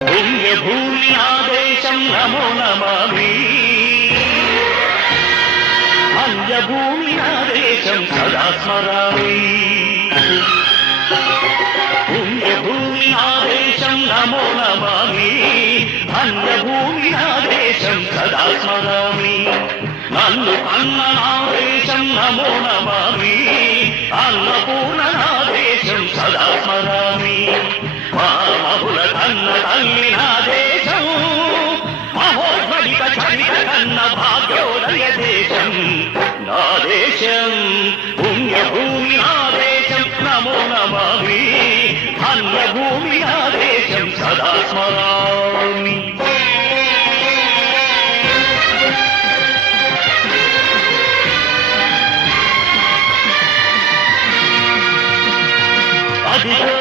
పుణ్యభూమి ఆదేశం నమో నమామి అన్యభూమి ఆదేశం సదా స్మరామి పుణ్యభూమి ఆదేశం నమో నమామి అన్యభూమి ఆదేశం సదా స్మరామి నన్ను అన్ననాదేశం నమో నమామి అన్నపూర్ణనాదేశం సదా స్మరామి మహుల కన్న తల్లినాదేశం మహోద్భవిత చరిత కన్న భాగ్యోదయ దేశం నాదేశం పుణ్యభూమి ఆదేశం నమో నమామి అన్యభూమి ఆదేశం సదా స్మరామి అదిగో